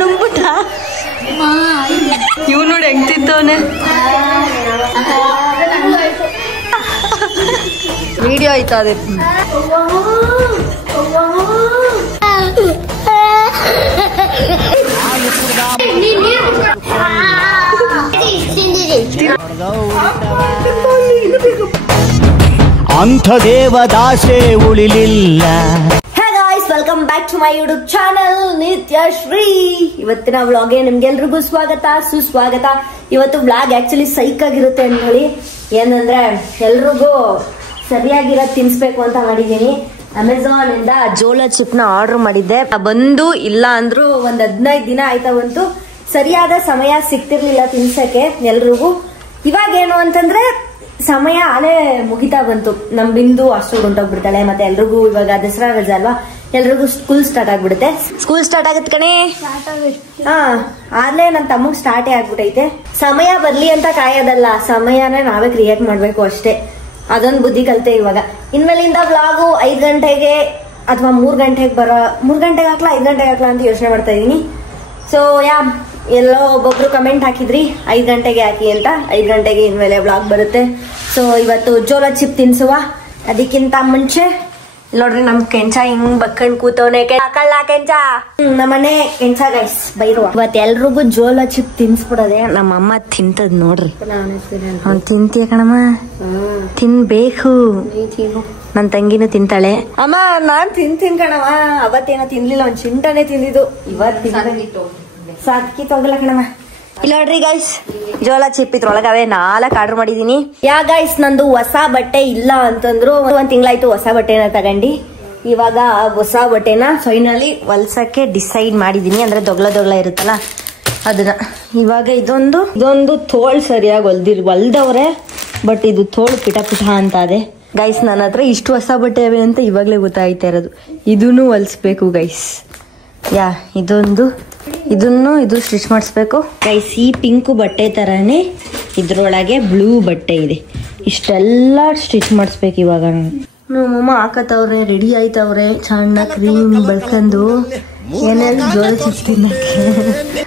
ನುಂಗ್ಬಿಟ್ಟ ಇವ್ ನೋಡಿ ಹೆಂಗ್ ತಿಂತವನೆ. ವಿಡಿಯೋ ಆಯ್ತಾ ಅದೇ ಅಂಥ ದೇವದಾಸೆ ಉಳಿಲಿಲ್ಲ. Welcome back to my YouTube channel Nithyashree. ಇವತ್ತಿನ ವ್ಲಾಗ್ಗೆ ನಿಮ್ಗೆಲ್ರಿಗೂ ಸ್ವಾಗತ ಸುಸ್ವಾಗತ. ಇವತ್ತು ವ್ಲಾಗ್ ಆಕ್ಚುಲಿ ಸೈಕ್ ಆಗಿರುತ್ತೆ ಅಂತ ಹೇಳಿ, ಏನಂದ್ರೆ ಎಲ್ರಿಗೂ ಸರಿಯಾಗಿರೋದು ತಿನ್ಸ್ಬೇಕು ಅಂತ ಮಾಡಿದೀನಿ. ಅಮೆಝಾನ್ ಇಂದ ಜೋಳ ಚಿಪ್ ನ ಆರ್ಡರ್ ಮಾಡಿದ್ದೆ, ಬಂದು ಇಲ್ಲ ಅಂದ್ರು ಒಂದ್ 15 ದಿನ ಆಯ್ತಾ ಬಂತು. ಸರಿಯಾದ ಸಮಯ ಸಿಕ್ತಿರ್ಲಿಲ್ಲ ತಿನ್ಸಕ್ಕೆ ಎಲ್ರಿಗೂ. ಇವಾಗ ಏನು ಅಂತಂದ್ರೆ ಸಮಯ ಆಲೆ ಮುಗಿತಾ ಬಂತು. ನಮ್ ಬಿಂದು ಅಷ್ಟು ಹೊಂಟೋಗ್ಬಿಡ್ತಾಳೆ, ಮತ್ತೆ ಎಲ್ರಿಗೂ ಇವಾಗ ದಸರಾ ರಜೆ ಅಲ್ವಾ, ಎಲ್ರಿಗೂ ಸ್ಕೂಲ್ ಸ್ಟಾರ್ಟ್ ಆಗ್ಬಿಡುತ್ತೆ. ಸ್ಕೂಲ್ ಸ್ಟಾರ್ಟ್ ಆಗತ್ ಕಣೆ. ಆದ್ಲೇ ನನ್ ತಮ್ಮಗ್ ಸ್ಟಾರ್ಟೇ ಆಗ್ಬಿಟ್ಟೈತೆ. ಸಮಯ ಬರ್ಲಿ ಅಂತ ಕಾಯೋದಲ್ಲ, ಸಮಯನ ನಾವೇ ಕ್ರಿಯೇಟ್ ಮಾಡ್ಬೇಕು ಅಷ್ಟೇ. ಅದೊಂದು ಬುದ್ಧಿ ಕಲ್ತೆ ಇವಾಗ. ಇನ್ಮೇಲಿಂದ ವ್ಲಾಗು 5 ಗಂಟೆಗೆ ಅಥವಾ 3 ಗಂಟೆಗೆ 3 ಗಂಟೆಗೆ ಹಾಕ್ಲಾ 5 ಗಂಟೆಗೆ ಹಾಕ್ಲಾ ಅಂತ ಯೋಚನೆ ಮಾಡ್ತಾ ಇದೀನಿ. ಸೊ ಎಲ್ಲೋ ಒಬ್ಬೊಬ್ರು ಕಮೆಂಟ್ ಹಾಕಿದ್ರಿ 5 ಗಂಟೆಗೆ ಹಾಕಿ ಅಂತ. 5 ಗಂಟೆಗೆ ಇನ್ಮೇಲೆ ವ್ಲಾಗ್ ಬರುತ್ತೆ. ಸೊ ಇವತ್ತು ಜೋಳ ಚಿಪ್ ತಿನ್ಸುವ. ಅದಕ್ಕಿಂತ ಮುಂಚೆ ನೋಡ್ರಿ ನಮ್ ಕೆಂಚ ಹಿಂಗ್ ಬಕ್ಕಂಡ್ ಕೂತವನೆ. ಹಾಕಲ್ಲ ಕೆಂಚ, ನಮ್ಮನೆ ಕೆಂಚ ಗೈಸ್ ಬೈರುವ. ಇವತ್ ಎಲ್ರಿಗೂ ಜೋಳ ಚಿಪ್ ತಿನ್ಸ್ಬಿಡೋದೆ. ನಮ್ಮ ಅಮ್ಮ ತಿಂತದ್ ನೋಡ್ರಿ. ಅವ್ನ್ ತಿಂತೀಯ ಕಣಮ್ಮ, ತಿನ್ಬೇಕು. ನನ್ ತಂಗಿನೂ ತಿಂತಾಳೆ. ಅಮ್ಮ ನಾನ್ ತಿಂತೀನಿ ಕಣವ. ಅವತ್ತೇನೋ ತಿನ್ಲಿಲ್ಲ, ಒಂದ್ ಚಿಂಟನೆ ತಿಂದಿದ್ದು. ಇವತ್ ಸಾಕಿ ತೊಗಲ ಕಣವ. ಇಲ್ಲ ನೋಡ್ರಿ ಗೈಸ್, ಜೋಳ ಚಿಪ್ ಇದ್ರೊಳಗವೆ 4 ಆರ್ಡರ್ ಮಾಡಿದೀನಿ. ಗೈಸ್ ನಂದು ಹೊಸ ಬಟ್ಟೆ ಇಲ್ಲ ಅಂತಂದ್ರು. 1 ತಿಂಗಳಾಯ್ತು ಹೊಸ ಬಟ್ಟೆನ ತಗೊಂಡಿ. ಇವಾಗ ಹೊಸ ಬಟ್ಟೆನ ಫೈನಲಿ ಹೊಲ್ಸಕ್ಕೆ ಡಿಸೈಡ್ ಮಾಡಿದೀನಿ. ಅಂದ್ರೆ ದೊಗ್ಲ ಇರುತ್ತಲ್ಲ ಅದನ್ನ. ಇವಾಗ ಇದೊಂದು ತೋಳ್ ಸರಿಯಾಗಿ ಹೊಲ್ದವ್ರೆ, ಬಟ್ ಇದು ತೋಳು ಪಿಟ ಅಂತ ಅದೇ ಗೈಸ್. ನನ್ನ ಹತ್ರ ಇಷ್ಟು ಹೊಸ ಬಟ್ಟೆ ಅವೆ ಅಂತ ಇವಾಗ್ಲೇ ಗೊತ್ತಾಯ್ತಾ ಇರೋದು. ಇದನ್ನು ಹೊಲ್ಸ್ಬೇಕು ಗೈಸ್. ಇದು ಸ್ಟಿಚ್ ಮಾಡಿಸ್ಬೇಕು ಗೈಸ್. ಈ ಪಿಂಕ್ ಬಟ್ಟೆ ತರಾನೇ ಇದ್ರೊಳಗೆ ಬ್ಲೂ ಬಟ್ಟೆ ಇದೆ. ಇಷ್ಟೆಲ್ಲ ಸ್ಟಿಚ್ ಮಾಡಿಸ್ಬೇಕು ಇವಾಗ. ನಮ್ಮಮ್ಮ ಹಾಕತ್ತವ್ರೆ, ರೆಡಿ ಆಯ್ತವ್ರೆ. ಸಣ್ಣ ಕ್ರೀಮ್ ಬೆಳ್ಕೊಂಡು ಏನೆಲ್ಲ ಜೋಳ ಚಿಪ್ಸ್ ತಿನ್ನಕ್ಕೆ.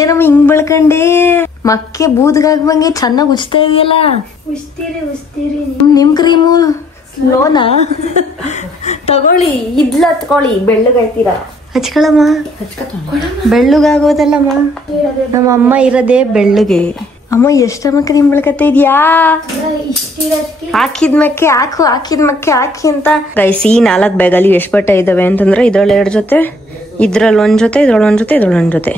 ಏನಮ್ಮ ಹಿಂಗ್ ಬೆಳ್ಕಂಡೆ, ಮಕ್ಕೆ ಬೂದ್ಗಾಗ್ಬಂಗೆ ಚೆನ್ನಾಗ್ ಉಜ್ತಾ ಇದೆಯಲ್ಲ. ನಿಮ್ ಕ್ರೀಮು ಲೋನಾ ತಗೊಳ್ಳಿ, ಇದ್ಲ ತಗೊಳ್ಳಿ. ಬೆಳ್ಳಗಾಯ್ತೀರಾ ಹಚ್ಕೊಳಮ್ಮ, ಬೆಳ್ಳಗಾಗೋದಲ್ಲಮ್ಮ. ನಮ್ಮ ಅಮ್ಮ ಇರೋದೇ ಬೆಳ್ಳಗೆ. ಅಮ್ಮ ಎಷ್ಟಮ್ಮ ಕ್ರೀಮ್ ಬೆಳ್ಕತ್ತ ಇದ್ಯಾ. ಹಾಕಿದ್ಮಕ್ಕೆ ಹಾಕಿ ಅಂತ ಗೈಸ್. ಈ 4 ಬ್ಯಾಗಲ್ಲಿ ಎಷ್ಟು ಬಟ್ಟೆ ಇದಾವೆ ಅಂತಂದ್ರೆ ಇದ್ರಲ್ಲಿ 2 ಜೊತೆ, ಇದ್ರಲ್ಲಿ 1 ಜೊತೆ, ಇದ್ರಲ್ಲಿ 1 ಜೊತೆ, ಇದ್ರಲ್ಲಿ 1 ಜೊತೆ,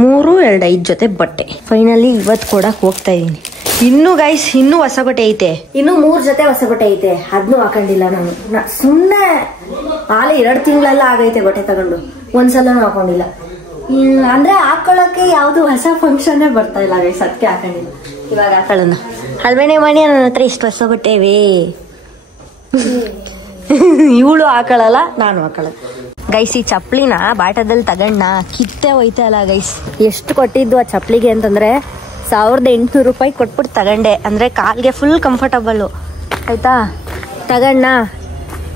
3, 2, 5 ಜೊತೆ ಬಟ್ಟೆ. ಫೈನಲಿ ಇವತ್ ಕೊಡಕ್ ಹೋಗ್ತಾ ಇದೀನಿ. ಇನ್ನು ಗೈಸ್ ಇನ್ನೂ ಹೊಸ ಬಟ್ಟೆ ಐತೆ. ಇನ್ನು 3 ಜೊತೆ ಹೊಸ ಬಟ್ಟೆ ಐತೆ. ಅದ್ನು ಹಾಕೊಂಡಿಲ್ಲ ನಾನು. ಸುಮ್ನೆ ಆಲೆ 2 ತಿಂಗಳೆಲ್ಲ ಆಗೈತೆ ಬಟ್ಟೆ ತಗೊಂಡು, ಒಂದ್ಸಲನೂ ಹಾಕೊಂಡಿಲ್ಲ. ಅಂದ್ರೆ ಹಾಕೊಳಕ್ಕೆ ಯಾವ್ದು ಹೊಸ ಫಂಕ್ಷನ್ ಬರ್ತಾ ಇಲ್ಲ ಗೈಸ್, ಅದಕ್ಕೆ ಹಾಕೊಂಡಿಲ್ಲ. ಇವಾಗ ಹಾಕೊಳ್ಳೋಣ. ಅಲ್ವೇನೆ ಮಾಡಿ ನನ್ನ ಹತ್ರ ಇಷ್ಟು ಹೊಸ ಬಟ್ಟೆ ಇವೆ. ಇವಳು ಹಾಕೊಳ್ಳಲ್ಲ, ನಾನು ಹಾಕೊಳ್ಳಲ್ಲ ಗೈಸ್. ಈ ಚಪ್ಲಿನ ಬಾಟದಲ್ಲಿ ತಗೊಂಡ ಕಿತ್ತೆ ಹೋಯ್ತಲ್ಲ ಗೈಸ್. ಎಷ್ಟು ಕೊಟ್ಟಿದ್ದು ಆ ಚಪ್ಲಿಗೆ ಅಂತಂದ್ರೆ 1800 ರೂಪಾಯಿ ಕೊಟ್ಬಿಟ್ಟು ತಗೊಂಡೆ. ಅಂದ್ರೆ ಕಾಲ್ಗೆ ಫುಲ್ ಕಂಫರ್ಟಬಲ್ ಆಯ್ತಾ. ತಗೊಂಡ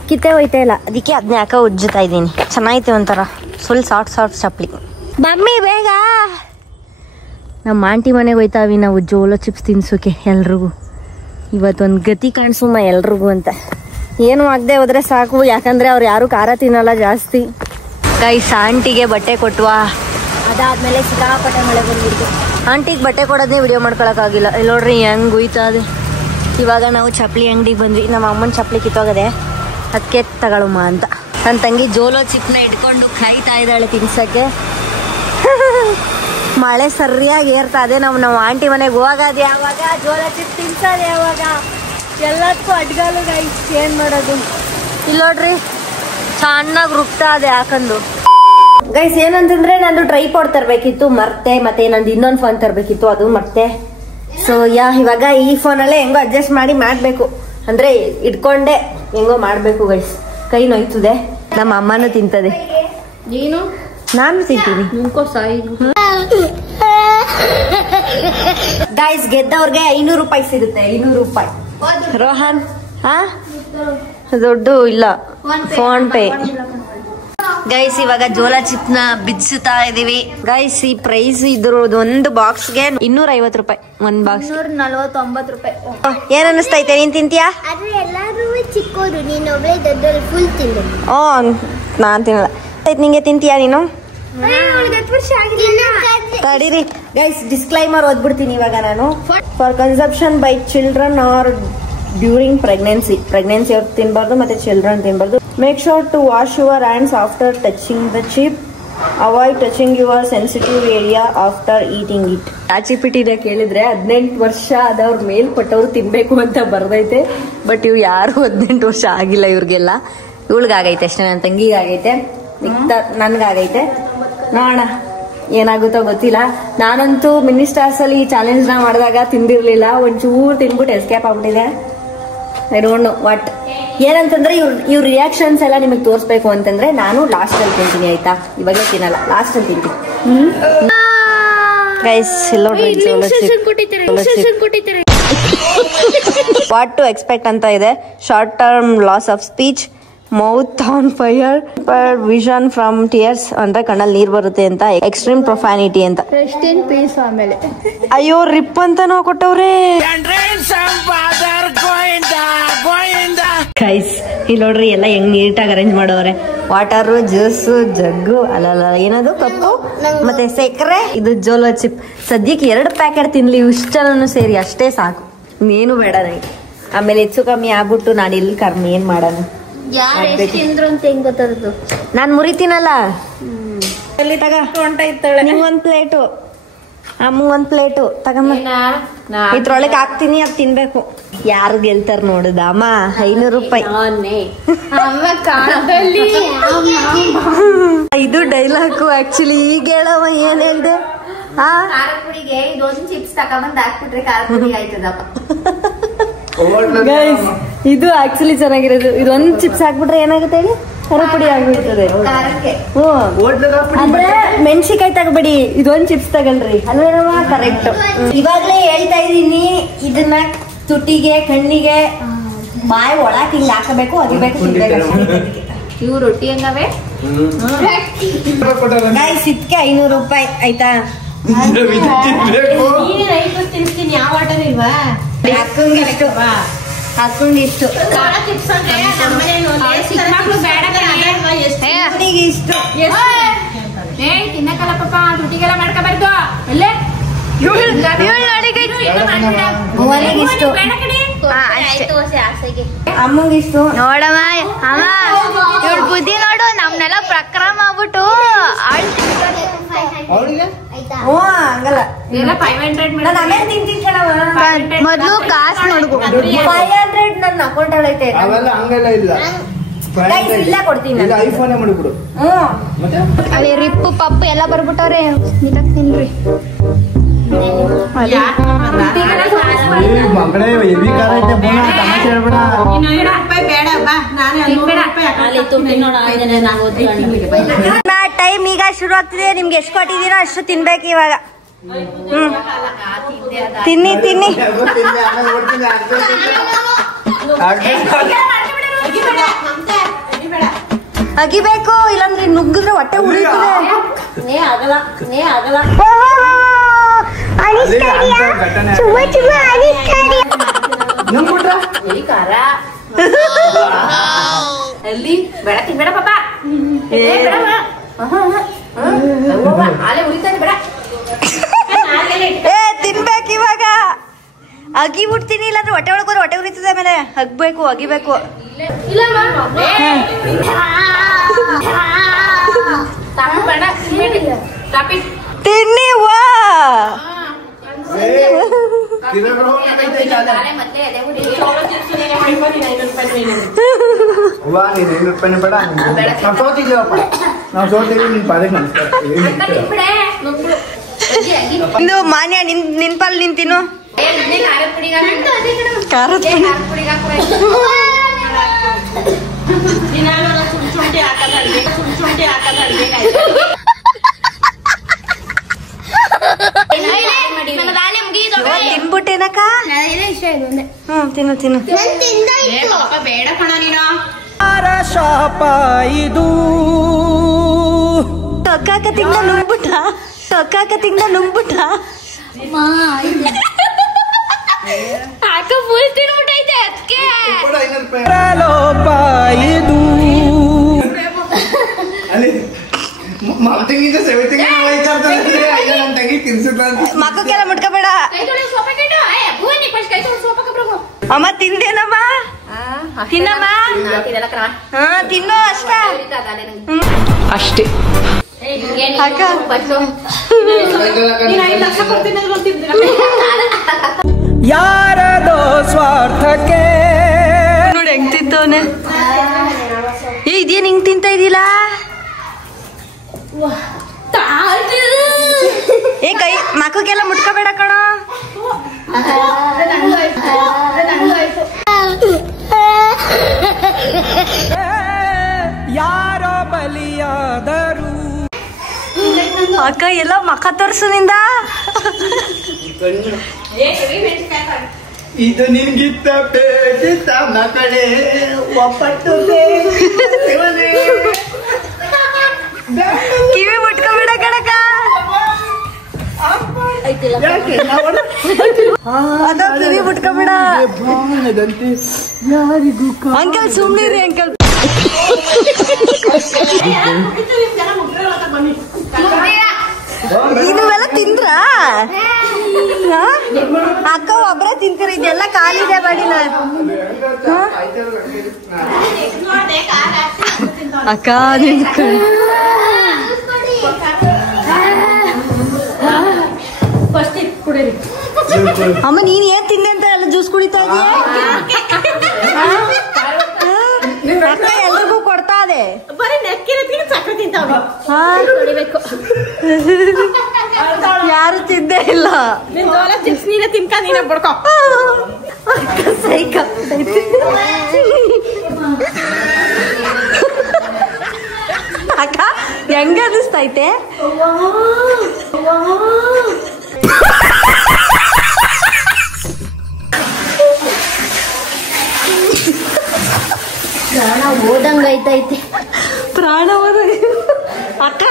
ಕಿತ್ತೆ ಹೋಯ್ತಾ ಇಲ್ಲ, ಅದಕ್ಕೆ ಅದನ್ನ ಯಾಕ ಉಜ್ಜುತ್ತಾ ಇದ್ದೀನಿ. ಚೆನ್ನಾಗೈತೆ ಒಂಥರ ಫುಲ್ ಸಾಫ್ಟ್ ಚಪ್ಲಿ. ಮಮ್ಮಿ ಬೇಗ ನಮ್ಮ ಆಂಟಿ ಮನೆಗೆ ಹೋಯ್ತಾವಿ ನಾವು ಜೋಳ ಚಿಪ್ಸ್ ತಿನ್ಸೋಕೆ ಎಲ್ರಿಗೂ. ಇವತ್ತೊಂದು ಗತಿ ಕಾಣಿಸೋಣ ಎಲ್ರಿಗೂ ಅಂತ. ಏನು ಆಗದೆ ಹೋದ್ರೆ ಸಾಕು, ಯಾಕಂದ್ರೆ ಅವ್ರು ಯಾರು ಖಾರ ತಿನ್ನಲ್ಲ ಜಾಸ್ತಿ. ಗೈಸ್ ಆಂಟಿಗೆ ಬಟ್ಟೆ ಕೊಟ್ವಾ. ಅದಾದ್ಮೇಲೆ ಸಿಕ್ಕಾಪಟ್ಟೆ ಮಳೆ ಬಂದಿತ್ತು. ಆಂಟಿಗೆ ಬಟ್ಟೆ ಕೊಡೋದನ್ನೇ ವಿಡಿಯೋ ಮಾಡ್ಕೊಳಕ್ಕಾಗಿಲ್ಲ. ಇಲ್ಲಿ ನೋಡ್ರಿ ಹೆಂಗ್ ಹೋಯ್ತಾ ಇದೆ. ಇವಾಗ ನಾವು ಚಪ್ಪಲಿ ಅಂಗಡಿಗೆ ಬಂದ್ವಿ. ನಮ್ಮ ಅಮ್ಮನ ಚಪ್ಪಲಿ ಕಿತ್ತೋಗದೆ, ಅದಕ್ಕೆ ತಗೊಳಮ್ಮ ಅಂತ. ನನ್ನ ತಂಗಿ ಜೋಳ ಚಿಪ್ನ ಇಟ್ಕೊಂಡು ಕಾಯ್ತಾ ಇದ್ದಾಳೆ ತಿನ್ಸಕ್ಕೆ. ಮಳೆ ಸರಿಯಾಗಿ ಏರ್ತಾ ಇದೆ. ನಾವು ಆಂಟಿ ಮನೆಗೆ ಹೋಗೋದು ಯಾವಾಗ, ಜೋಳ ಚಿಪ್ ತಿನ್ಸೋದು ಯಾವಾಗ, ಎಲ್ಲದಕ್ಕೂ ಅಡ್ಗಾಲು ಗೈಸ್. ಏನ್ ಮಾಡೋದು. ಇಲ್ಲಿ ನೋಡ್ರಿ ಚೆನ್ನಾಗಿ ರುಬ್ತಾ ಇದೆ ಹಾಕೊಂಡು. ಗೈಸ್ ಏನಂತಂದ್ರೆ ನಂದು ಟ್ರೈಪಾಡ್ ತರಬೇಕಿತ್ತು, ಮರ್ತೆ. ಮತ್ತೆ ನಂದು ಇನ್ನೊಂದು ಫೋನ್ ತರಬೇಕಿತ್ತು, ಅದು ಮರ್ತೆ. ಸೊ ಇವಾಗ ಈ ಫೋನಲ್ಲೇ ಹೆಂಗೋ ಅಡ್ಜಸ್ಟ್ ಮಾಡ್ಬೇಕು. ಅಂದ್ರೆ ಇಟ್ಕೊಂಡೆ ಹೆಂಗೋ ಮಾಡ್ಬೇಕು ಗೈಸ್. ಕೈ ನೋಯ್ತದೆ. ನಮ್ಮ ಅಮ್ಮನೂ ತಿಂತದೆ, ನಾನು ತಿಂತೀನಿ. ಗೈಸ್ ಗೆದ್ದವ್ರಿಗೆ 500 ರೂಪಾಯಿ ಸಿಗುತ್ತೆ. 500 ರೂಪಾಯಿ. ರೋಹನ್ ಹಾ ದುಡ್ಡು ಇಲ್ಲ, ಫೋನ್ ಪೇ. ಗೈಸ್ ಇವಾಗ ಜೋಳ ಚಿಪ್ ನ ಬಿಡಿಸುತ್ತಾ ಇದೀವಿ. ಗೈಸ್ ಈ ಪ್ರೈಸ್ ಇದ್ರದ್ದು ಒಂದು ಬಾಕ್ಸ್ಗೆ 250 ರೂಪಾಯಿ. ಒಂದ್ ಬಾಕ್ಸ್ 249 ರೂಪಾಯಿ. ಏನ್ ಅನಿಸ್ತೈತೆ? ನೀನ್ ತಿಂತೀಯಾ? ಆದ್ರೆ ಎಲ್ಲಾರು ಚಿಕ್ಕೋರು, ನೀನ್ ಒಬ್ಳೆ ದೊಡ್ಡವರು ಫುಲ್ ತಿಂದು. ನಾನ್ ತಿನ್ನಲ್ಲ. ನಿಂಗೆ ತಿಂತೀಯಾ ನೀನು? ತಡೀರಿ ಗೈಸ್, ಡಿಸ್ಕ್ಲೈಮರ್ ಓದ್ಬಿಡ್ತೀನಿ ಇವಾಗ ನಾನು. For consumption by children or during pregnancy ಅವ್ರು ತಿನ್ಬಾರ್ದು, ಮತ್ತೆ ಚಿಲ್ಡ್ರನ್ ತಿನ್ಬಾರ್ದು. Make sure to wash your hands after touching the chip. Avoid touching your sensitive area after eating it. ಚಾಚಿಪಿಟಿನ ಕೇಳಿದ್ರೆ 18 ವರ್ಷ ಆದವ್ರ ಮೇಲ್ಪಟ್ಟವ್ರು ತಿನ್ಬೇಕು ಅಂತ ಬರ್ದೈತೆ. ಬಟ್ ಇವ್ ಯಾರು 18 ವರ್ಷ ಆಗಿಲ್ಲ ಇವ್ರಿಗೆಲ್ಲ. ಇವಳಿಗಾಗೈತೆ ಅಷ್ಟೇ, ನನ್ನ ತಂಗಿಗಾಗೈತೆ, ನನ್ಗಾಗೈತೆ. ನೋಡೋಣ ಏನಾಗುತ್ತೋ ಗೊತ್ತಿಲ್ಲ. ನಾನಂತೂ ಮಿನಿ ಸ್ಟಾರ್ಸ್ ಅಲ್ಲಿ ಈ ಚಾಲೆಂಜ್ ನ ಮಾಡಿದಾಗ ತಿಂದಿರ್ಲಿಲ್ಲ. ಒಂಚೂರು ತಿನ್ಬಿಟ್ಟು ಎಸ್ಕೇಪ್ ಆಗ್ಬಿಟ್ಟಿದೆ. I don't know what. ಏನಂತಂದ್ರೆ ಇವ್ರ ರಿಯಾಕ್ಷನ್ಸ್ ಎಲ್ಲ ನಿಮಗೆ ತೋರಿಸ್ಬೇಕು ಅಂತಂದ್ರೆ ನಾನು ಲಾಸ್ಟ್ ಅಲ್ಲಿ ತಿಂತೀನಿ, ಆಯ್ತಾ? ಇವಾಗಲೇ ತಿನ್ನಲ್ಲ, ಲಾಸ್ಟ್ ಅಲ್ಲಿ ತಿಂತೀನಿ. ಗೈಸ್ ವಾಟ್ ಟು ಎಕ್ಸ್ಪೆಕ್ಟ್ ಅಂತ ಇದೆ. Short term loss of speech, mouth on fire, vision from tears ಅಂದ್ರೆ ಕಣ್ಣಲ್ಲಿ ನೀರ್ ಬರುತ್ತೆ ಅಂತ, ಎಕ್ಸ್ಟ್ರೀಮ್ ಪ್ರೊಫಾನಿಟಿ ಅಂತ. Rest in peace. ಆಮೇಲೆ ಅಯ್ಯೋ ರಿಪ್ ಅಂತ ನಾವು ಕೊಟ್ಟವ್ರೆ. ಗೈಸ್ ಇಲ್ಲಿ ನೋಡ್ರಿ ಎಲ್ಲ ಹೆಂಗ್ ನೀಟಾಗಿ ಅರೇಂಜ್ ಮಾಡವ್ರೆ. ವಾಟರು, ಜ್ಯೂಸು, ಜಗ್ಗು, ಅಲ್ಲಲ್ಲ ಏನದು ಕಪ್ಪು, ಮತ್ತೆ ಸಕ್ಕರೆ, ಇದು ಜೋಲೋ ಚಿಪ್. ಸದ್ಯಕ್ಕೆ 2 ಪ್ಯಾಕೆಟ್ ತಿನ್ಲಿ ಇಷ್ಟನ್ನು ಸೇರಿ, ಅಷ್ಟೇ ಸಾಕು, ಇನ್ನೇನು ಬೇಡ ನನಗೆ. ಆಮೇಲೆ ಹೆಚ್ಚು ಕಮ್ಮಿ ಆಗ್ಬಿಟ್ಟು ನಾನು ಇಲ್ಲಿ ಕರ್ಮ ಏನ್ ಮಾಡೋಣ. ಯಾರು ಎಷ್ಟು ತಿಂದ್ರು ಅಂತ ಹೆಂಗ್ ಗೊತ್ತದು? ನಾನ್ ಮುರಿತೀನಲ್ಲ. ಒಂದ್ ಪ್ಲೇಟು, ಅಮ್ಮ ಒಂದ್ ಪ್ಲೇಟು ತಗಮ್ಮ, ಇದ್ರೊಳಗೆ ಹಾಕ್ತೀನಿ, ಅದು ತಿನ್ಬೇಕು. ಯಾರು ಗೆಲ್ತಾರ ನೋಡುದ ಅಮ್ಮ? 500 ರೂಪಾಯಿ. ಇದು ಡೈಲಾಗು ಆಕ್ಚುಲಿ. ಈಗ ಹೇಳಮ್ಮ ಏನ್ ಹೇಳ್ದೆ? ಖಾರದ ಪುಡಿಗೆ ಇದೊಂದು ಚಿಪ್ಸ್ ತಗೊಂಡ್ ಹಾಕ್ಬಿಟ್ರೆ ಖಾರದ ಪುಡಿ ಆಯ್ತದಪ್ಪ. ಗೈಸ್ ಇದು ಆಕ್ಚುಲಿ ಚೆನ್ನಾಗಿರೋದು. ಇದೊಂದು ಚಿಪ್ಸ್ ಹಾಕ್ಬಿಟ್ರೆ ಏನಾಗುತ್ತೆ ಹೇಳಿ? ಖಾರ ಪುಡಿ ಆಗ್ಬಿಡ್ತದೆ. ಅಂದ್ರೆ ಮೆಣಸಿಕಾಯಿ ತಗೋಬೇಡಿ, ಇದೊಂದು ಚಿಪ್ಸ್ ತಗೊಳ್ರಿ, ಅಲ್ವೇನವ? ಕರೆಕ್ಟ್. ಇವಾಗ್ಲೇ ಹೇಳ್ತಾ ಇದೀನಿ, ಇದನ್ನ ತುಟಿಗೆ, ಕಣ್ಣಿಗೆ, ಬಾಯಿ ಒಳಕ್ ಹಿಂಗ್ ಹಾಕಬೇಕು, ಅದಿಬೇಕು, ತಿನ್ಬೇಕು. ಇವು ರೊಟ್ಟಿ ಹಂಗವೆ. ಗೈಸ್ ಇದಕ್ಕೆ 500 ರೂಪಾಯಿ ಆಯ್ತಾ? ತಿನ್ಸ್ತೀನಿ. ಯಾವ ಆಟನೂ ಇಲ್ವಾ? ಹಾಕೊಂಡಿಷ್ಟು ಹಾಕೊಂಡಿಷ್ಟು ಇಷ್ಟು ತಿನ್ನಕಲ್ಲ ಪಾಪ, ದುಡ್ಡಿಗೆಲ್ಲ ಮಾಡ್ಕೋಬಾರ್ದು. ಅಲ್ಲೇ ಅವನಿಗಿಷ್ಟು, ಅಮ್ಮಂಗಿಷ್ಟು. ನೋಡಮ್ಮ ಅಮ್ಮ, ಇವ್ರ ಬುದ್ಧಿ ನೋಡು, ನಮ್ನೆಲ್ಲ ಪ್ರಕ್ರಮ ಮಾಡ್ಬಿಟ್ಟು ಹಂಗಲ್ಲ. ನಾನು ಆಮೇಲೆ ತಿಂತೀನಿ ಕಣವ. ಮೊದ್ಲು ಕಾಸು ನೋಡ್ಕೊ. 500 ನನ್ನ ಅಕೌಂಟ್ ಐತೆ. ಇಲ್ಲ ಕೊಡ್ತೀನಿ. ಅಲ್ಲಿ ರಿಪ್ಪು ಪಪ್ಪು ಎಲ್ಲ ಬರ್ಬಿಟ್ಟವ್ರೆ. ನೀಟಾಗಿ ತಿನ್ರಿ. ಟೈಮ್ ಈಗ ಶುರು ಆಗ್ತಿದೆ. ನಿಮ್ಗೆ ಎಷ್ಟು ಕೊಟ್ಟಿದ್ದೀರಾ ಅಷ್ಟು ತಿನ್ಬೇಕು ಇವಾಗ. ತಿನ್ನಿ ತಿನ್ನಿ. ಅಗಿಬೇಕು, ಇಲ್ಲಾಂದ್ರೆ ನುಗ್ಗಿದ್ರೆ ಹೊಟ್ಟೆ ಉಳಿತದೆ. ಅಲ್ಲಿ ಬೇಡ ತಿನ್ಬೇಡ ಪಾಪ. ತಿನ್ಬೇಕು ಇವಾಗ. ಅಗಿ ಬಿಡ್ತೀನಿ, ಇಲ್ಲಾಂದ್ರೆ ಹೊಟ್ಟೆ ಒಳಗೋದ್ರೆ ಹೊಟ್ಟೆ ಉರಿತದೆ. ಆಮೇಲೆ ಅಗ್ಬೇಕು, ಅಗಿಬೇಕು. ತಿನ್ನಿ ವಾ. ಇಂದು ಮಾನ್ಯ ನಿನ್ ಪಾಲ್ ನಿನ್ ತಿನ್ನು. ಖಾರದ ಪುಡಿ ಏನಕ್ಕ ಇಷ್ಟ ಇದು ಒಂದೇ. ತಿನ್ನು ತಿನ್ನು. ಬೇಡ ಕಣ ನೀನು. ಶಾಪ ಇದು ಅಕ್ಕ ತಿಂದ ನುಂಗ್ಬಿಟ್ಟ. ಅಕ್ಕ ಫುಲ್ ತಿನ್ಬಿಟ್ಟೈತೆ ಅದಕ್ಕೆ. ಲೋಪ ಇದು ಮಕ್ಕಕ್ಕೆಲ್ಲ ಮುಟ್ಕೋಬೇಡ. ಅಮ್ಮ ತಿಂದೇನಮ್ಮ? ತಿನ್ನಮ್ಮ. ತಿನ್ನು ಅಷ್ಟೇ. ಅಕ್ಕ ಯಾರದೋ ಸ್ವಾರ್ಥಕ್ಕೆ ನೋಡಿ ಹೆಂಗ್ ತಿಂತವನೆ. ಇದೇನ್ ಹಿಂಗ್ ತಿಂತ ಇದಿಲ್ಲ? ಏ ಕೈ ಮಕ್ಕಕ್ಕೆಲ್ಲ ಮುಟ್ಕೋಬೇಡ ಕಣೋ. ಯಾರೋ ಬಲಿಯಾದರು. ಅಕ್ಕ ಎಲ್ಲ ಮಕ್ಕ ತೋರ್ಸು ನಿಂದ. ಇದು ನಿನ್ಗಿತ್ತ ಬೇಕಿತ್ತ ಮಕ್ಕಳೇ ಒಪ್ಪಟ್ಟು ಕಿವಿ ಮುಟ್ಕೋಬೇಡ ಕಣಕ್ಕ. ಅದ ಕಿವಿ ಮುಟ್ಕೋಬೇಡ. ಯಾರಿಗೂ ಅಂಕಲ್ ಸುಮ್ನಿರಿ ಅಂಕಲ್. ನೀವೆಲ್ಲ ತಿಂದ್ರ? ಅಕ್ಕ ಒಬ್ರ ತಿಂತೀರ, ಇದೆಲ್ಲ ಕಾಲಿದೆ ಮಾಡಿಲ್ಲ. ಅಕ್ಕ ಅಮ್ಮ ನೀನ್ ಏನ್ ತಿಂದೆ ಅಂತ ಎಲ್ಲ ಜ್ಯೂಸ್ ಕುಡಿತಾ ಇದೀಯ? ಅಕ್ಕ ಎಲ್ರಿಗೂ ಕೊಡ್ತಾ ಇದೆ. ಯಾರು ತಿಂದೇ ಇಲ್ಲ. ನೀನೇ ತಿನ್ಕ ನೀನೇ ಬಡ್ಕೊ. ಅಕ್ಕ ಹೆಂಗ ಅನಿಸ್ತೈತೆ? ಪ್ರಾಣ ಓದಂಗ ಐತೈತಿ. ಪ್ರಾಣ ಹೋದ. ಅಕ್ಕ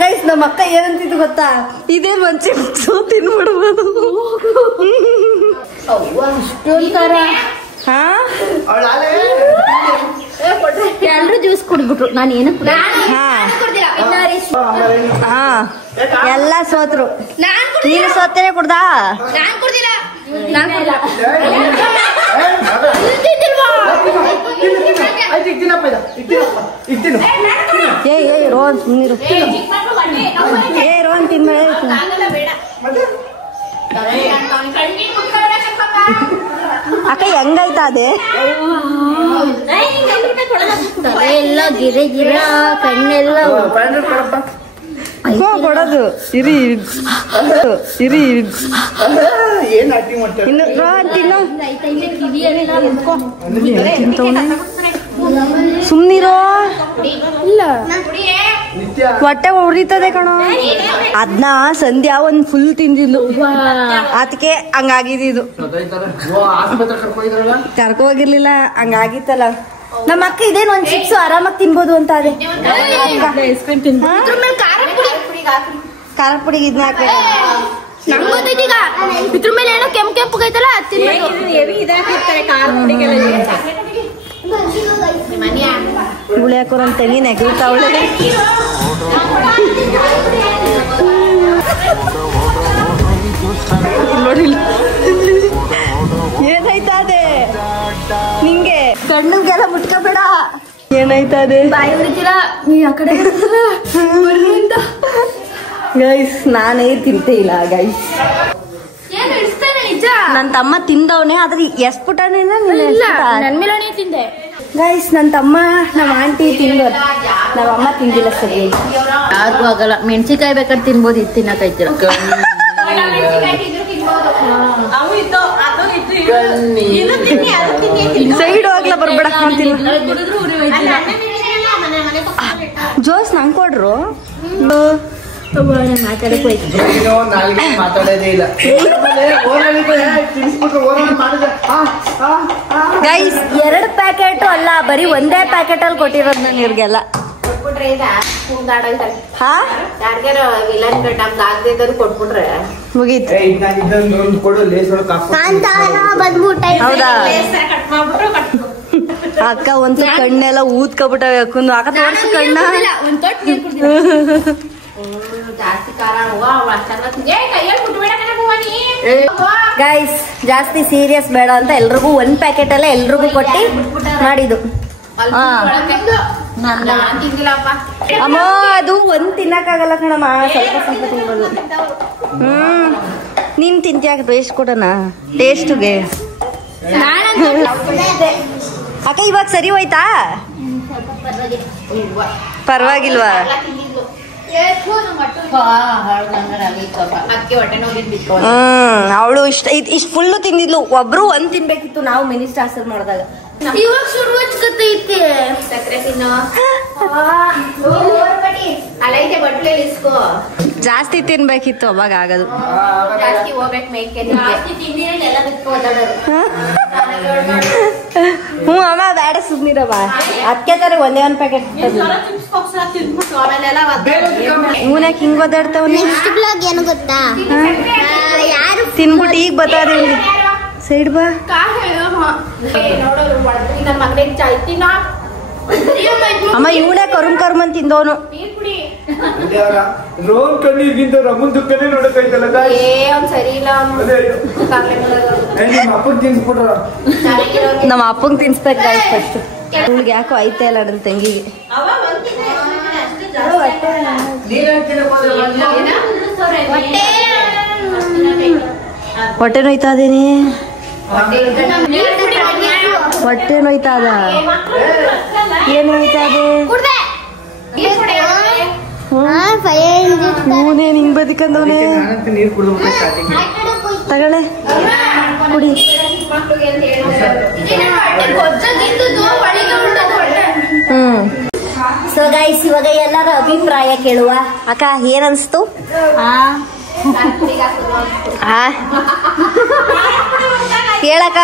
ಗೈಸ್ ನಮ್ಮ ಅಕ್ಕ ಏನಂತಿದ್ದು ಗೊತ್ತಾ? ಇದೇನ್ ಒಂಚೆ ತಿನ್ಬಿಡ್ಬೋದು. ಅಷ್ಟೊಂಥರ ಎಲ್ರು ಜ್ಯೂಸ್ ಕುಡ್ಬಿಟ್ರು. ನಾನು ಏನು ಎಲ್ಲ ಸೋತ್ರು. ನೀನು ಸೋತೇನೆ ಕುಡ್ದಾ? ಏ ರೋಹನ್ ನೀರು. ಏ ರೋಹನ್ ತಿನ್ಬೇಡ. ಅಕ್ಕ ಹೆಂಗಾಯ್ತ ಅದೇ? ತಲೆ ಎಲ್ಲ ಗಿರೆ ಗಿರ, ಕಣ್ಣೆಲ್ಲ ಕೊಡೋದು. ಇರಿ ಏನ್ ಆಕ್ಟಿಂಗ್ ಮಾಡ್ತಾರೆ? ಇನ್ನು ರೋಹನ್ ತಿನ್ನು. ಸುಮ್ನಿರೋ. ಹೊಟ್ಟೆ ಉರಿತದೆ ಕಣೋ. ಅದ್ನ ಸಂಧ್ಯಾ ಒಂದ್ ಫುಲ್ ತಿಂದಿದ್ಲು, ಅದಕ್ಕೆ ಹಂಗಾಗಿದ್ದು. ಕರ್ಕೊ ಹೋಗಿರ್ಲಿಲ್ಲ, ಹಂಗಾಗಿತ್ತಲ್ಲ. ನಮ್ಮ ಅಕ್ಕ ಇದೇನು ಒಂದ್ ಚಿಪ್ಸ್ ಆರಾಮಾಗಿ ತಿನ್ಬೋದು ಅಂತ ಅದೇ. ಖಾರ ಪುಡಿ ಇದನ್ನ ಹಾಕಿ ನಂಗೆ ಗೊತ್ತೈತಿ. ಈಗ ಇದ್ರ ಮೇಲೆ ಏನೋ ಕೆಂಪು ಐತಲ್ಲ ಹುಳಿ ಹಾಕೋರ್ ಅಂತ ತೆಗಿ ನೆಗಲ್ತಾವಳೆ. ಏನಾಯ್ತದೆ ನಿಂಗೆ? ಕಣ್ಣಿಗೆಲ್ಲ ಮುಟ್ಕೋಬೇಡ. ಏನಾಯ್ತದೆ? ಬಾಯಿ ಉರಿತೀರ ನೀ ಆ ಕಡೆ ಗೈಸ್ ನಾನೇ ತಿಂತೇ ಇಲ್ಲ ಗೈಸ್. ನನ್ ತಮ್ಮ ತಿಂದವನೇ, ಆದ್ರೆ ಎಸ್ಬಿಟ್ಟಾನೆ. ನನ್ ಮೇಲೇ ತಿಂದೆ ಗೈಸ್. ನನ್ ತಮ್ಮ ನಮ್ಮ ಆಂಟಿ ತಿಂದೋರು, ನಮ್ಮ ಅಮ್ಮ ತಿಂದಿಲ್ಲ ಸರಿ. ಯಾರಿಗೂ ಆಗಲ್ಲ. ಮೆಣಸಿಕಾಯಿ ಬೇಕಾದ್ರೆ ತಿನ್ಬೋದು, ಇದು ತಿನ್ನಕೈತಿರ. ಸೈಡ್ ಹೋಗ್ಲಾ ಬರ್ಬೇಡ ಅಂತೀನಿ. ಜೋಸ್ ನಂಗೆ ಕೊಡ್ರು. ಮಾತಾಡಕ್ಕೂ ಆಯ್ತು. ನಾಲ್ಗೆ ಮಾತಾಡೋದೇ ಇಲ್ಲ. ತಿನ್ಸ್ಬಿಟ್ರು ಓನರ್ ಮಾಡಿದ್ರೆ ಗೈಸ್ 2 ಪ್ಯಾಕೆಟ್ ಅಲ್ಲ, ಬರೀ ಒಂದೇ ಪ್ಯಾಕೆಟ್ ಅಲ್ಲಿ ಕೊಟ್ಟಿರೋದು ನಾನು ಇವ್ರಿಗೆಲ್ಲ. ಮುಗೀತು. ಕೊಡು ಲೇಸ್ ಒಳಗೆ ಹೌದಾ? ಅಕ್ಕ ಒಂದು ಕಣ್ಣೆಲ್ಲ ಊದ್ಕೊಬಿಟ್ಟವೆ. ಅಕ್ಕಂದು ಅಕ್ಕ ತೋರ್ಸು ಕಣ್ಣ. ಗೈಸ್ ಜಾಸ್ತಿ ಸೀರಿಯಸ್ ಬೇಡ ಅಂತ ಎಲ್ರಿಗೂ 1 ಪ್ಯಾಕೆಟ್ ಅಲ್ಲೇ ಎಲ್ರಿಗೂ ಕೊಟ್ಟಿ ಮಾಡಿದ್ದು. ಅಮ್ಮ ಅದು ಒಂದ್ ತಿನ್ನಕ್ಕಾಗಲ್ಲ ಕಣಮ್ಮ, ಸ್ವಲ್ಪ ಸ್ವಲ್ಪ ತಿನ್ಬೋದು. ನೀನ್ ತಿಂತ್ಯಾಕ ಟೇಸ್ಟ್ ಕೊಡೋಣ ಟೇಸ್ಟ್ಗೆ. ಅಕ್ಕ ಇವಾಗ ಸರಿ ಹೋಯ್ತಾ? ಪರವಾಗಿಲ್ವಾ? ಅವಳು ಇಷ್ಟ ಫುಲ್ಲು ತಿಂದಿದ್ಲು. ಒಬ್ರು 1 ತಿನ್ಬೇಕಿತ್ತು ನಾವು ಮಿನಿ ಸ್ಟಾರ್ಸರ್ ಮಾಡಿದಾಗ. ಇವಾಗ ಶುರು ಹಚ್ಕತೈತೆ ಸಕ್ಕರೆ ತಿನ್ನೋ ಅಲ್ಲೈತೆ ಬಟ್ಲೆ ಇಸ್ಕೋ. ಜಾಸ್ತಿ ತಿನ್ಬೇಕಿತ್ತು ಅವಾಗ ಆಗದು. ಜಾಸ್ತಿ ಹೋಗ್ಬೇಕು ಮೇಕೆ ಎಲ್ಲ ಹ್ಞೂ ಅಮ್ಮ ಬೇಡ ಸುಮ್ನಿರಮ್ಮ. ಅದಕ್ಕೆ ತರ ಒಂದೇ 1 ಪ್ಯಾಕೆಟ್ ಇವನ್ಯಾಕೆ ಹಿಂಗ್ ಓದಾಡ್ತಾವನಿ? ಏನು ಗೊತ್ತಾ, ಯಾರು ತಿನ್ಬಿಟ್ಟು ಈಗ ಬತ್ತಾದೆ ಸೈಡ್ ಬಾ. ಅಮ್ಮ ಇವನೇ ಕರುಮ್ ಕರುಮ್ ಅಂತ ತಿಂದವನು. ರೋನ್ ಕಣ್ಣಿಗಿಂತ ರಮನ್ ದುಃಖನೇ ನೋಡಕೈತಲ್ಲ. ಸರಿ ಇಲ್ಲ ನಿಮ್ಮ ಅಪ್ಪಗೆ ತಿನ್ಸ್ಬಿಟ್ರ. ನಮ್ಮ ಅಪ್ಪಂಗೆ ತಿನ್ಸ್ಬೇಕು ಗಾಯ್ಸ್ ಫಸ್ಟ್. ಇವ್ಳಿಗೆ ಯಾಕೋ ಐತೆ ಇಲ್ಲ ನನ್ನ ತಂಗಿಗೆ. ಹೊಟ್ಟೆ ನೋಯ್ತಾ ಇದೇನಿ. ಹೊಟ್ಟೆ ನೋಯ್ತಾ ಅದ. ಏನ್ ನೋಯ್ತಾ ಇದೆ? ಹೂನೇ ನಿಂಗ್ ಬದುಕಂದವನೇ. ತಗೊಳ್ಳೆ ಕುಡಿ. ಸೊ ಗೈಸ್ ಇವಾಗ ಎಲ್ಲರ ಅಭಿಪ್ರಾಯ ಕೇಳುವ. ಅಕ್ಕ ಏನ್ ಅನ್ಸ್ತು? ಹೇಳಕ್ಕ.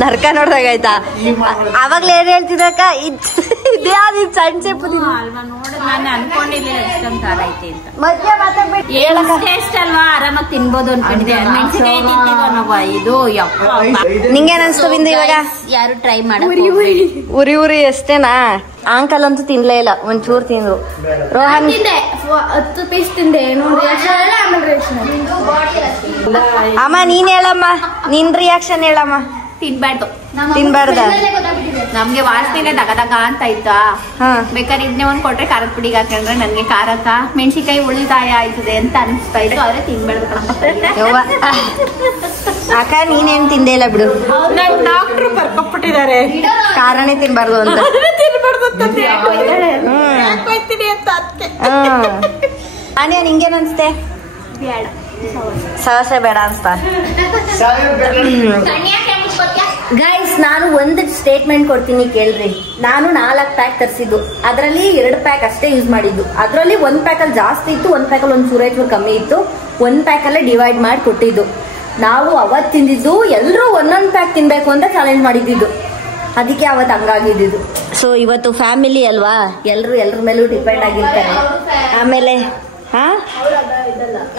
ನರಕ ನೋಡ್ದಾಗ ಆಯ್ತಾ? ಅವಾಗ್ಲೇ ಏನ್ ಹೇಳ್ತಿದ್ದಕ್ಕ? ಇದೇ ಅದು ಸಣ್ಣ ಸೇಪು ಮಧ್ಯ ಮಾತಾಡ್ಬಿಟ್ಟು ಆರಾಮಾಗಿ ತಿನ್ಬೋದು ಅನ್ಕೊಂಡಿದ್ದೆ. ಇದು ನಿಂಗೇನ್ ಅನ್ಸ್ತು ಬಿಂದು ಇವಾಗ? ಯಾರು ಟ್ರೈ ಮಾಡಿ ಉರಿ ಉರಿ ಅಷ್ಟೇನಾ? ಅಂಕಲ್ ಅಂತೂ ತಿನ್ಲೇ ಇಲ್ಲ, ಒಂಚೂರು ತಿಂದ್ರು. ರೋಹನ್ 10 ಪೀಸ್ ತಿಂದೆ. ಅಮ್ಮ ನೀನ್ ಹೇಳಮ್ಮ, ನಿನ್ ರಿಯಾಕ್ಷನ್ ಹೇಳಮ್ಮ. ತಿನ್ಬಾರ್ದು ತಿನ್ಬಾರ್ದ? ನಮ್ಗೆ ವಾಸನೆ ದಗ ಅಂತ ಆಯ್ತಾ? ಬೇಕಾದ್ರೆ ಇದನ್ನೇ ಒಂದ್ ಕೊಟ್ರೆ ಖಾರದ ಪುಡಿಗೆ ಹಾಕೊಂಡ್ರೆ ನನ್ಗೆ ಖಾರಕ್ಕ ಮೆಣಸಿನ್ಕಾಯಿ ಉಳಿತಾಯ ಆಯ್ತದೆ ಅಂತ ಅನಿಸ್ತಾ ಇತ್ತು. ಆದ್ರೆ ತಿನ್ಬಾರ್ದು. ಅಕ್ಕ ನೀನೇನ್ ತಿಂದೇ ಇಲ್ಲ ಬಿಡು. ಡಾಕ್ಟ್ರು ಬರ್ಕೊಟ್ಬಿಟ್ಟಿದ್ದಾರೆ ಕಾರಣೇ ತಿನ್ಬಾರ್ದು ಅಂತ. ಅನ್ಯ ನಿಂಗೇನ್ ಅನ್ಸ್ತೆ? ಸವಸೆ ಬೇಡ ಅನ್ಸ್ತಾ? ಗೈಸ್ ನಾನು ಒಂದು ಸ್ಟೇಟ್ಮೆಂಟ್ ಕೊಡ್ತೀನಿ ಕೇಳ್ರಿ. ನಾನು 4 ಪ್ಯಾಕ್ ತರಿಸಿದ್ದು, ಅದರಲ್ಲಿ 2 ಪ್ಯಾಕ್ ಅಷ್ಟೇ ಯೂಸ್ ಮಾಡಿದ್ದು. ಅದರಲ್ಲಿ 1 ಪ್ಯಾಕ್ ಅಲ್ಲಿ ಜಾಸ್ತಿ ಇತ್ತು, 1 ಪ್ಯಾಕ್ ಅಲ್ಲಿ 1 ಚೂರು ಕಮ್ಮಿ ಇತ್ತು. 1 ಪ್ಯಾಕ್ ಅಲ್ಲೇ ಡಿವೈಡ್ ಮಾಡಿ ಕೊಟ್ಟಿದ್ದು. ನಾವು ಅವತ್ ತಿಂದಿದ್ದು ಎಲ್ಲರೂ 1 ಪ್ಯಾಕ್ ತಿನ್ಬೇಕು ಅಂತ ಚಾಲೆಂಜ್ ಮಾಡಿದ್ದು. ಅದಕ್ಕೆ ಅವತ್ತು ಹಂಗಾಗಿದ್ದು. ಸೊ ಇವತ್ತು ಫ್ಯಾಮಿಲಿ ಅಲ್ವಾ, ಎಲ್ರ ಮೇಲೂ ಡಿಪೆಂಡ್ ಆಗಿರ್ತಾರೆ. ಆಮೇಲೆ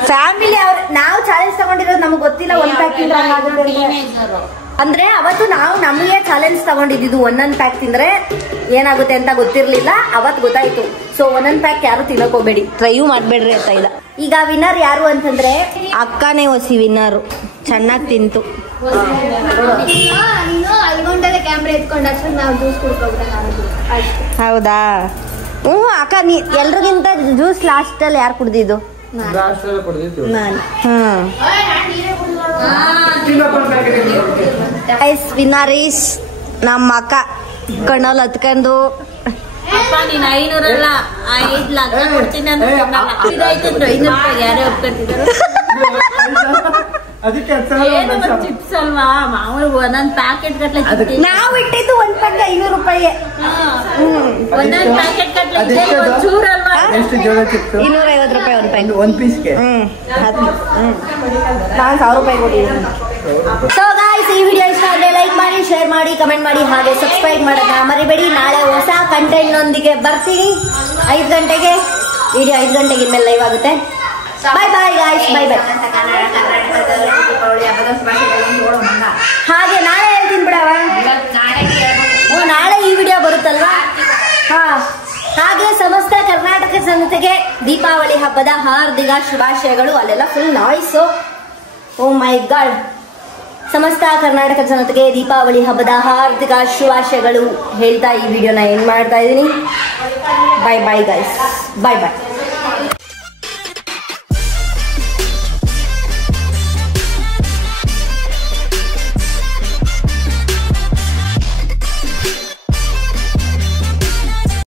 ಫ್ಯಾಮಿಲಿ ಅವ್ರ ನಾವು ಚಾಲೆಂಜ್ ತಗೊಂಡಿರೋದು ನಮ್ಗೆ ಗೊತ್ತಿಲ್ಲ 1 ಪ್ಯಾಕ್ ತಿಂದ್ರೆ ಅಂದ್ರೆ ಅವತ್ತು ನಾವು ನಮಗೆ ಚಾಲೆಂಜ್ ತಗೊಂಡಿದ್ದು 1 ಪ್ಯಾಕ್ ತಿಂದ್ರೆ ಏನಾಗುತ್ತೆ ಅಂತ ಗೊತ್ತಿರ್ಲಿಲ್ಲ. ಅವತ್ತು ಗೊತ್ತಾಯ್ತು. ಸೊ 1 ಪ್ಯಾಕ್ ಯಾರು ತಿನ್ನಕ್ ಹೋಗ್ಬೇಡಿ, ಟ್ರೈಯೂ ಮಾಡ್ಬೇಡ್ರಿ ಅಂತ ಇಲ್ಲ. ಈಗ ವಿನ್ನರ್ ಯಾರು ಅಂತಂದ್ರೆ ಅಕ್ಕನೇ ಹೊಸಿ ವಿನ್ನರು. ಚೆನ್ನಾಗಿ ತಿಂತು. ಕ್ಯಾಮ್ರಾ ಎತ್ಕೊಂಡು ಅಷ್ಟು ನಾವು ಜ್ಯೂಸ್ ಹೌದಾ? ಹ್ಞೂ ಅಕ್ಕ, ಎಲ್ರಿಗಿಂತ ಜ್ಯೂಸ್ ಲಾಸ್ಟ್ ಅಲ್ಲಿ ಯಾರು ಕುಡ್ದಿದ್ದು? ವಿನ್ನರ್ ಈಸ್ ನಮ್ಮ ಅಕ್ಕ. ಕಣ್ಣಲ್ಲಿ ಹತ್ಕೊಂಡು ಅಪ್ಪ ನೀನ್ 500 ಅಲ್ಲ 5 ಲಕ್ಷ ಕೊಡ್ತೀನಿ ಅಂತ 500 ಯಾರೇ ಒಪ್ಕೊತಿದ್ರು. ಅದಕ್ಕೆ 10,000 ಚಿಪ್ಸ್ ಅಲ್ವಾ ಮಾಮೂಲಿ ಒಂದೊಂದ್ ಪ್ಯಾಕೆಟ್ ಗಟ್ಲೆ ನಾವು ಇಟ್ಟಿದ್ದು ಒಂದ್ ಪ್ಯಾಕೆಟ್ 500 ರೂಪಾಯಿ. ಒಂದೊಂದ್ ಪ್ಯಾಕೆಟ್ ಗಟ್ಲೆ ಅದೆಷ್ಟು ಅದು? ಚೂರಲ್ವಾ ಎಷ್ಟು ಜೋಳ ಚಿಪ್ಸ್? 250 ರೂಪಾಯಿ ಒಂದ್ ಪ್ಯಾಕೆಟ್. ಒಂದ್ ಪೀಸ್ಗೆ ನಾನು 1000 ರೂಪಾಯಿ ಕೊಟ್ಟಿದ್ದೀನಿ. ಸೊ ಗಾಯ್ಸ್, ಈ ವಿಡಿಯೋ ಇಷ್ಟ ಆದರೆ ಲೈಕ್ ಮಾಡಿ, ಶೇರ್ ಮಾಡಿ, ಕಮೆಂಟ್ ಮಾಡಿ, ಹಾಗೆ ಸಬ್ಸ್ಕ್ರೈಬ್ ಮಾಡೋದನ್ನ ಮರಿಬೇಡಿ. ನಾಳೆ ಹೊಸ ಕಂಟೆಂಟ್ ನೊಂದಿಗೆ ಬರ್ತೀನಿ 5 ಗಂಟೆಗೆ. ವಿಡಿಯೋ 5 ಗಂಟೆಗೆ ಇನ್ಮೇಲೆ ಲೈವ್ ಆಗುತ್ತೆ. ಬಾಯ್ ಬಾಯ್ ಗಾಯ್ಸ್, ಬಾಯ್ ಬಾಯ್. ಹಾಗೆ ನಾಳೆ ಹೇಳ್ತೀನಿ ಬಿಡವ. ನಾಳೆ ಈ ವಿಡಿಯೋ ಬರುತ್ತಲ್ವಾ? ಹಾ, ಹಾಗೆ ಸಮಸ್ತ ಕರ್ನಾಟಕ ಜನತೆಗೆ ದೀಪಾವಳಿ ಹಬ್ಬದ ಹಾರ್ದಿಕ ಶುಭಾಶಯಗಳು. ಅಲ್ಲೆಲ್ಲ ಫುಲ್ ನಾಯ್ಸು. ಓ ಮೈ ಗಾಡ್. ಸಮಸ್ತ ಕರ್ನಾಟಕ ಜನತೆಗೆ ದೀಪಾವಳಿ ಹಬ್ಬದ ಹಾರ್ದಿಕ ಶುಭಾಶಯಗಳು ಹೇಳ್ತಾ ಈ ವಿಡಿಯೋನ ಏನ್ ಮಾಡ್ತಾ ಇದ್ದೀನಿ. ಬಾಯ್ ಬಾಯ್ ಗೈಸ್, ಬಾಯ್ ಬಾಯ್.